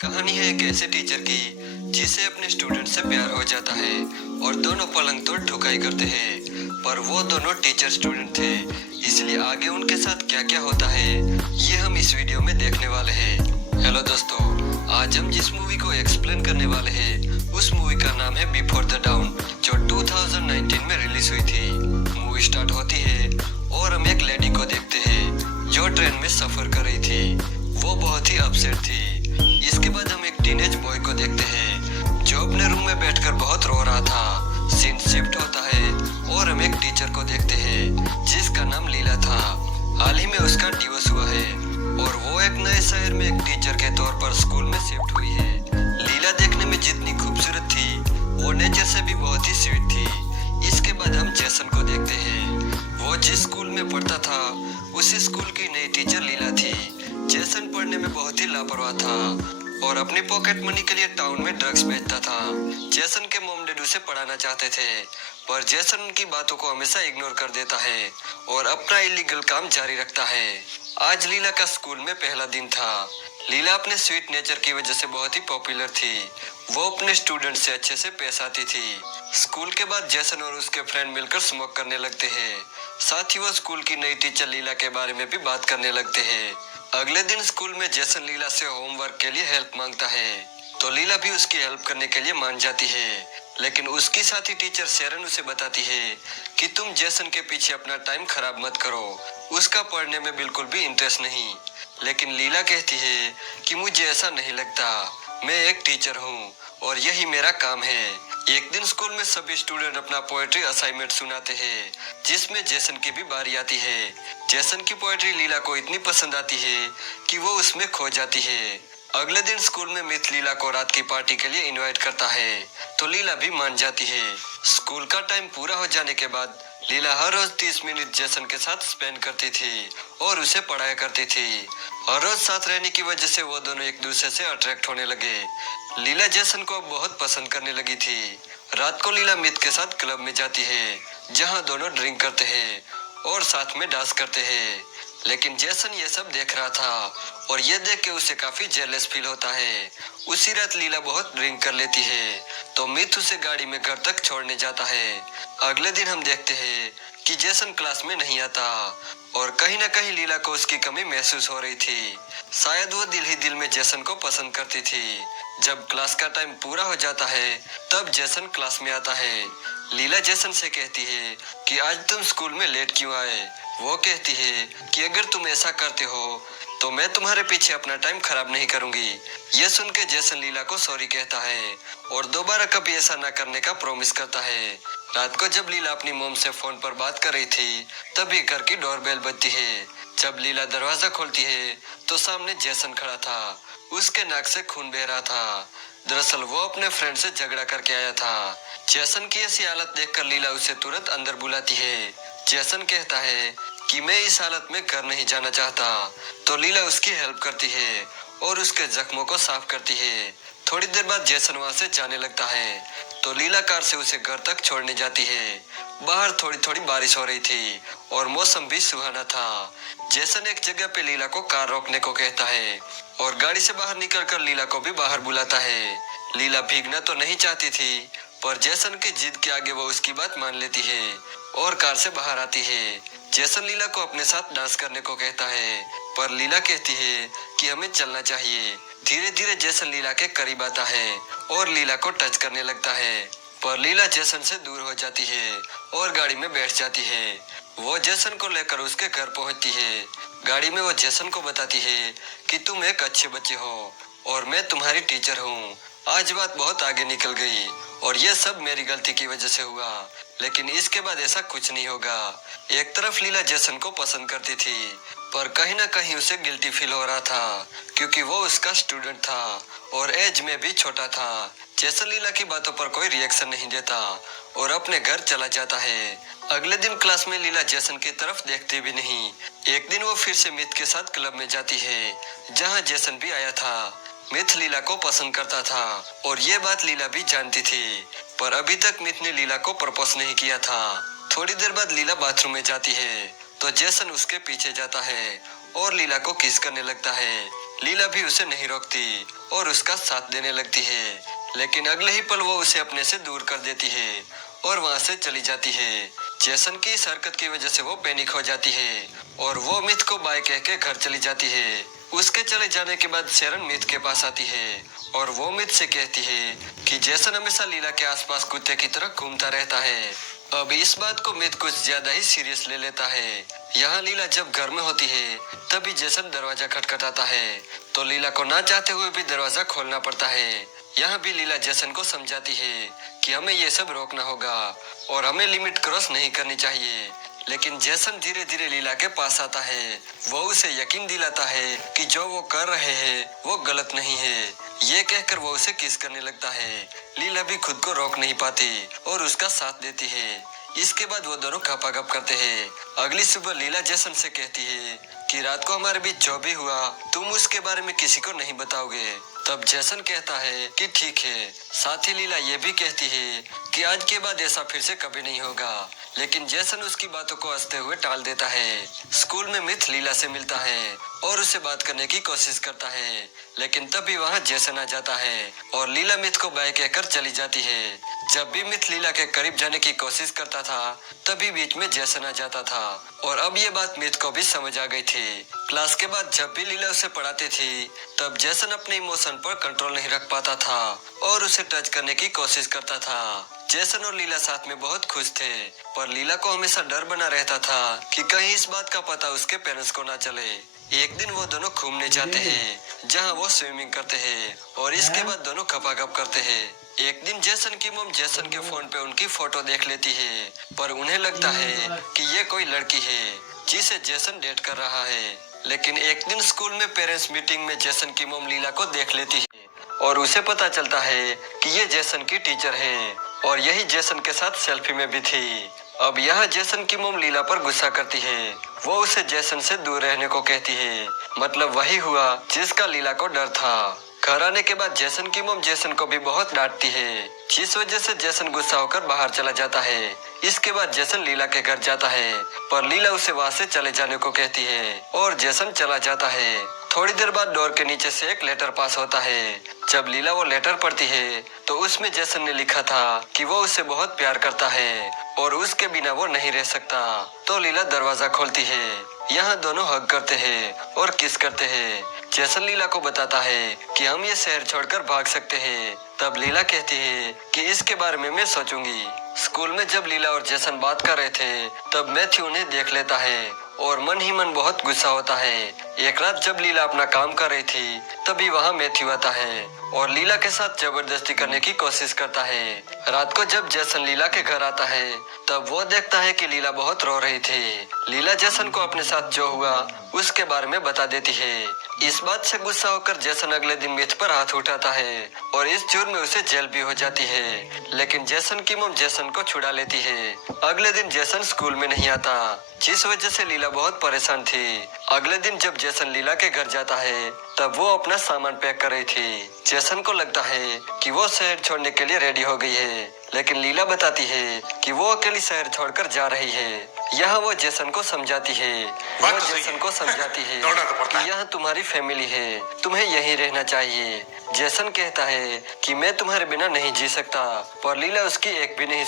कहानी है एक ऐसे टीचर की जिसे अपने स्टूडेंट से प्यार हो जाता है और दोनों पलंग तोड़ ठुकाई करते हैं। पर वो दोनों टीचर स्टूडेंट थे, इसलिए आगे उनके साथ क्या क्या होता है ये हम इस वीडियो में देखने वाले हैं। हेलो दोस्तों, आज हम जिस मूवी को एक्सप्लेन करने वाले हैं उस मूवी का नाम है बिफोर द डाउन, जो 2019 में रिलीज हुई थी। मूवी स्टार्ट होती है और हम एक लेडी को देखते हैं जो ट्रेन में सफर कर रही थी। वो बहुत ही अपसेट थी। इसके बाद हम एक टीनेज बॉय को देखते हैं जो अपने रूम में बैठकर बहुत रो रहा था। सीन शिफ्ट होता है और हम एक टीचर को देखते हैं जिसका नाम लीला था। हाल ही में उसका डिवोर्स हुआ है और वो एक नए शहर में एक टीचर के तौर पर स्कूल में शिफ्ट हुई है। लीला देखने में जितनी खूबसूरत थी वो नेचर से भी बहुत ही स्वीट थी। इसके बाद हम जैसन को देखते हैं। वो जिस स्कूल में पढ़ता था उसी स्कूल की नई टीचर लीला थी। जैसन पढ़ने में बहुत ही लापरवाह था और अपनी पॉकेट मनी के लिए टाउन में ड्रग्स बेचता था। जैसन के मॉम डैड उसे पढ़ाना चाहते थे, पर जैसन उनकी बातों को हमेशा इग्नोर कर देता है और अपना इलीगल काम जारी रखता है। आज लीला का स्कूल में पहला दिन था। लीला अपने स्वीट नेचर की वजह से बहुत ही पॉपुलर थी। वो अपने स्टूडेंट से अच्छे से पेश आती थी। स्कूल के बाद जैसन और उसके फ्रेंड मिलकर स्मोक करने लगते हैं। साथ ही वो स्कूल की नई टीचर लीला के बारे में भी बात करने लगते हैं। अगले दिन स्कूल में जैसन लीला से होमवर्क के लिए हेल्प मांगता है तो लीला भी उसकी हेल्प करने के लिए मान जाती है। लेकिन उसकी साथी टीचर शेरन उसे बताती है कि तुम जैसन के पीछे अपना टाइम खराब मत करो, उसका पढ़ने में बिल्कुल भी इंटरेस्ट नहीं। लेकिन लीला कहती है कि मुझे ऐसा नहीं लगता, मैं एक टीचर हूँ और यही मेरा काम है। एक दिन स्कूल में सभी स्टूडेंट अपना पोएट्री असाइनमेंट सुनाते हैं जिसमें जैसन की भी बारी आती है। जैसन की पोएट्री लीला को इतनी पसंद आती है कि वो उसमें खो जाती है। अगले दिन स्कूल में मिथ लीला को रात की पार्टी के लिए इनवाइट करता है तो लीला भी मान जाती है। स्कूल का टाइम पूरा हो जाने के बाद लीला हर रोज 30 मिनट जैसन के साथ स्पेंड करती थी और उसे पढ़ाया करती थी। हर रोज साथ रहने की वजह से वो दोनों एक दूसरे से अट्रैक्ट होने लगे। लीला जैसन को बहुत पसंद करने लगी थी। रात को लीला मिथ के साथ क्लब में जाती है जहां दोनों ड्रिंक करते हैं और साथ में डांस करते हैं। लेकिन जैसन ये सब देख रहा था और ये देख के उसे काफी जेलस फील होता है। उसी रात लीला बहुत ड्रिंक कर लेती है तो मिथ उसे गाड़ी में घर तक छोड़ने जाता है। अगले दिन हम देखते हैं कि जैसन क्लास में नहीं आता और कहीं ना कहीं लीला को उसकी कमी महसूस हो रही थी। शायद वो दिल ही दिल में जैसन को पसंद करती थी। जब क्लास का टाइम पूरा हो जाता है तब जैसन क्लास में आता है। लीला जैसन से कहती है कि आज तुम स्कूल में लेट क्यों आए। वो कहती है कि अगर तुम ऐसा करते हो तो मैं तुम्हारे पीछे अपना टाइम खराब नहीं करूंगी। ये सुन के जैसन लीला को सॉरी कहता है और दोबारा कभी ऐसा ना करने का प्रॉमिस करता है। रात को जब लीला अपनी मॉम से फोन पर बात कर रही थी तभी घर की डोरबेल बजती है। जब लीला दरवाजा खोलती है तो सामने जैसन खड़ा था। उसके नाक से खून बह रहा था। दरअसल वो अपने फ्रेंड से झगड़ा करके आया था। जैसन की ऐसी हालत देखकर लीला उसे तुरंत अंदर बुलाती है। जैसन कहता है कि मैं इस हालत में घर नहीं जाना चाहता तो लीला उसकी हेल्प करती है और उसके जख्मों को साफ करती है। थोड़ी देर बाद जैसन वहां से जाने लगता है तो लीला कार से उसे घर तक छोड़ने जाती है। बाहर थोड़ी थोड़ी बारिश हो रही थी और मौसम भी सुहाना था। जैसन एक जगह पे लीला को कार रोकने को कहता है और गाड़ी से बाहर निकलकर लीला को भी बाहर बुलाता है। लीला भीगना तो नहीं चाहती थी पर जैसन की जिद के आगे वो उसकी बात मान लेती है और कार से बाहर आती है। जैसन लीला को अपने साथ डांस करने को कहता है पर लीला कहती है कि हमें चलना चाहिए। धीरे धीरे जैसन लीला के करीब आता है और लीला को टच करने लगता है पर लीला जैसन से दूर हो जाती है और गाड़ी में बैठ जाती है। वो जैसन को लेकर उसके घर पहुंचती है। गाड़ी में वो जैसन को बताती है कि तुम एक अच्छे बच्चे हो और मैं तुम्हारी टीचर हूँ। आज बात बहुत आगे निकल गई और ये सब मेरी गलती की वजह से हुआ, लेकिन इसके बाद ऐसा कुछ नहीं होगा। एक तरफ लीला जैसन को पसंद करती थी पर कहीं ना कहीं उसे गिल्टी फील हो रहा था क्योंकि वो उसका स्टूडेंट था और एज में भी छोटा था। जैसन लीला की बातों पर कोई रिएक्शन नहीं देता और अपने घर चला जाता है। अगले दिन क्लास में लीला जैसन की तरफ देखती भी नहीं। एक दिन वो फिर से मिथ के साथ क्लब में जाती है जहाँ जैसन भी आया था। मिथ लीला को पसंद करता था और ये बात लीला भी जानती थी पर अभी तक मिथ ने लीला को प्रपोज नहीं किया था। थोड़ी देर बाद लीला बाथरूम में जाती है तो जैसन उसके पीछे जाता है और लीला को किस करने लगता है। लीला भी उसे नहीं रोकती और उसका साथ देने लगती है, लेकिन अगले ही पल वो उसे अपने से दूर कर देती है और वहां से चली जाती है। जेसन की इस हरकत की वजह से वो पैनिक हो जाती है और वो मिथ को बाय कह के घर चली जाती है। उसके चले जाने के बाद शेरन मिथ के पास आती है और वो मिथ से कहती है कि जेसन हमेशा लीला के आसपास कुत्ते की तरह घूमता रहता है। अब इस बात को मिथ कुछ ज्यादा ही सीरियस ले लेता है। यहाँ लीला जब घर में होती है तभी जेसन दरवाजा खटखटाता है, तो लीला को ना चाहते हुए भी दरवाजा खोलना पड़ता है। यहाँ भी लीला जेसन को समझाती है कि हमें ये सब रोकना होगा और हमें लिमिट क्रॉस नहीं करनी चाहिए। लेकिन जेसन धीरे धीरे लीला के पास आता है। वो उसे यकीन दिलाता है कि जो वो कर रहे हैं वो गलत नहीं है। ये कहकर वो उसे किस करने लगता है। लीला भी खुद को रोक नहीं पाती और उसका साथ देती है। इसके बाद वो दोनों गपागप करते हैं। अगली सुबह लीला जेसन से कहती है कि रात को हमारे बीच जो भी हुआ तुम उसके बारे में किसी को नहीं बताओगे। तब जेसन कहता है कि ठीक है। साथ ही लीला ये भी कहती है कि आज के बाद ऐसा फिर से कभी नहीं होगा, लेकिन जेसन उसकी बातों को हंसते हुए टाल देता है। स्कूल में मिथ लीला से मिलता है और उसे बात करने की कोशिश करता है, लेकिन तभी वहाँ जेसन आ जाता है और लीला मिथ को बाय कहकर चली जाती है। जब भी मिथ लीला के करीब जाने की कोशिश करता था तभी बीच में जेसन आ जाता था और अब ये बात मिथ को भी समझ आ गई थी। क्लास के बाद जब भी लीला उसे पढ़ाती थी तब जेसन अपने इमोशन पर कंट्रोल नहीं रख पाता था और उसे टच करने की कोशिश करता था। जेसन और लीला साथ में बहुत खुश थे, पर लीला को हमेशा डर बना रहता था कि कहीं इस बात का पता उसके पेरेंट्स को ना चले। एक दिन वो दोनों घूमने जाते हैं जहां वो स्विमिंग करते हैं और इसके बाद दोनों खपाखप करते हैं। एक दिन जेसन की मॉम जेसन के फोन पे उनकी फोटो देख लेती है, पर उन्हें लगता है कि ये कोई लड़की है जिसे जेसन डेट कर रहा है। लेकिन एक दिन स्कूल में पेरेंट्स मीटिंग में जेसन की मॉम लीला को देख लेती है और उसे पता चलता है कि ये जेसन की टीचर है और यही जेसन के साथ सेल्फी में भी थी। अब यहाँ जेसन की मॉम लीला पर गुस्सा करती है। वो उसे जेसन से दूर रहने को कहती है। मतलब वही हुआ जिसका लीला को डर था। घर आने के बाद जेसन की मॉम जेसन को भी बहुत डांटती है, जिस वजह से जेसन गुस्सा होकर बाहर चला जाता है। इसके बाद जेसन लीला के घर जाता है, पर लीला उसे वहाँ से चले जाने को कहती है और जेसन चला जाता है। थोड़ी देर बाद डोर के नीचे से एक लेटर पास होता है। जब लीला वो लेटर पढ़ती है तो उसमें जेसन ने लिखा था कि वो उसे बहुत प्यार करता है और उसके बिना वो नहीं रह सकता। तो लीला दरवाजा खोलती है। यहाँ दोनों हग करते हैं और किस करते हैं। जेसन लीला को बताता है कि हम ये शहर छोड़कर भाग सकते हैं। तब लीला कहती है कि इसके बारे में मैं सोचूंगी। स्कूल में जब लीला और जेसन बात कर रहे थे तब मैथ्यू उन्हें देख लेता है और मन ही मन बहुत गुस्सा होता है। एक रात जब लीला अपना काम कर रही थी तभी वहाँ मैथ्यू आता है और लीला के साथ जबरदस्ती करने की कोशिश करता है। रात को जब जेसन लीला के घर आता है तब वो देखता है कि लीला बहुत रो रही थी। लीला जेसन को अपने साथ जो हुआ उसके बारे में बता देती है। इस बात से गुस्सा होकर जेसन अगले दिन मिथ पर हाथ उठाता है और इस जुर्म में उसे जेल भी हो जाती है। लेकिन जेसन की मॉम जेसन को छुड़ा लेती है। अगले दिन जेसन स्कूल में नहीं आता, जिस वजह से लीला बहुत परेशान थी। अगले दिन जब जेसन लीला के घर जाता है तब वो अपना सामान पैक कर रही थी। जेसन को लगता है कि वो शहर छोड़ने के लिए रेडी हो गई है, लेकिन लीला बताती है कि वो अकेली शहर छोड़कर जा रही है। यहाँ वो जेसन को समझाती है कि यहाँ तुम्हारी फैमिली है, तुम्हें यहीं रहना चाहिए। जेसन कहता है कि मैं तुम्हारे बिना नहीं जी सकता, पर लीला उसकी एक भी नहीं